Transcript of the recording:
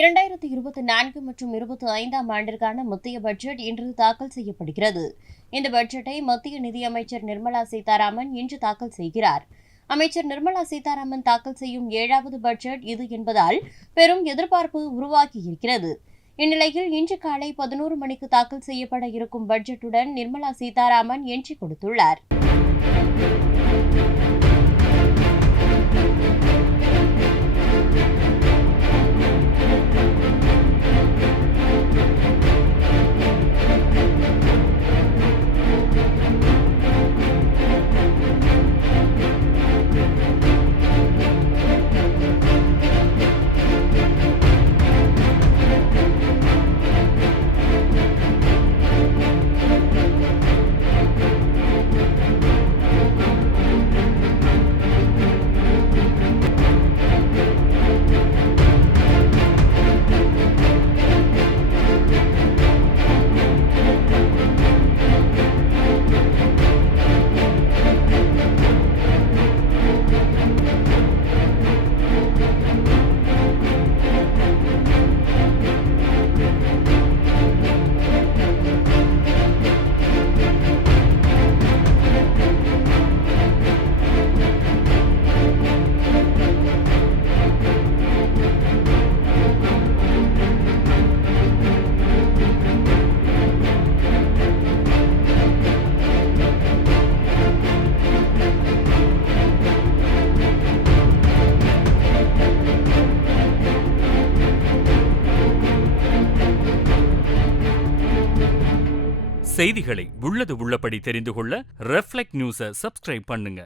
2024 மற்றும் 25ஆம் ஆண்டிற்கான மத்திய பட்ஜெட் இன்று தாக்கல் செய்யப்படுகிறது. இந்த பட்ஜெட்டை மத்திய நிதியமைச்சர் நிர்மலா சீதாராமன் இன்று தாக்கல் செய்கிறார். அமைச்சர் நிர்மலா சீதாராமன் தாக்கல் செய்யும் 7வது பட்ஜெட் இது என்பதால் பெரும் எதிர்பார்ப்பு உருவாகியிருக்கிறது. இந்நிலையில் இன்று காலை 11 மணிக்கு தாக்கல் செய்யப்பட இருக்கும் பட்ஜெட்டுடன் நிர்மலா சீதாராமன் என்ட்ரி கொடுத்துள்ளார். செய்திகளை உள்ளது உள்ளபடி தெரிந்து கொள்ள ரெஃப்ளெக்ட் நியூஸை சப்ஸ்கிரைப் பண்ணுங்க.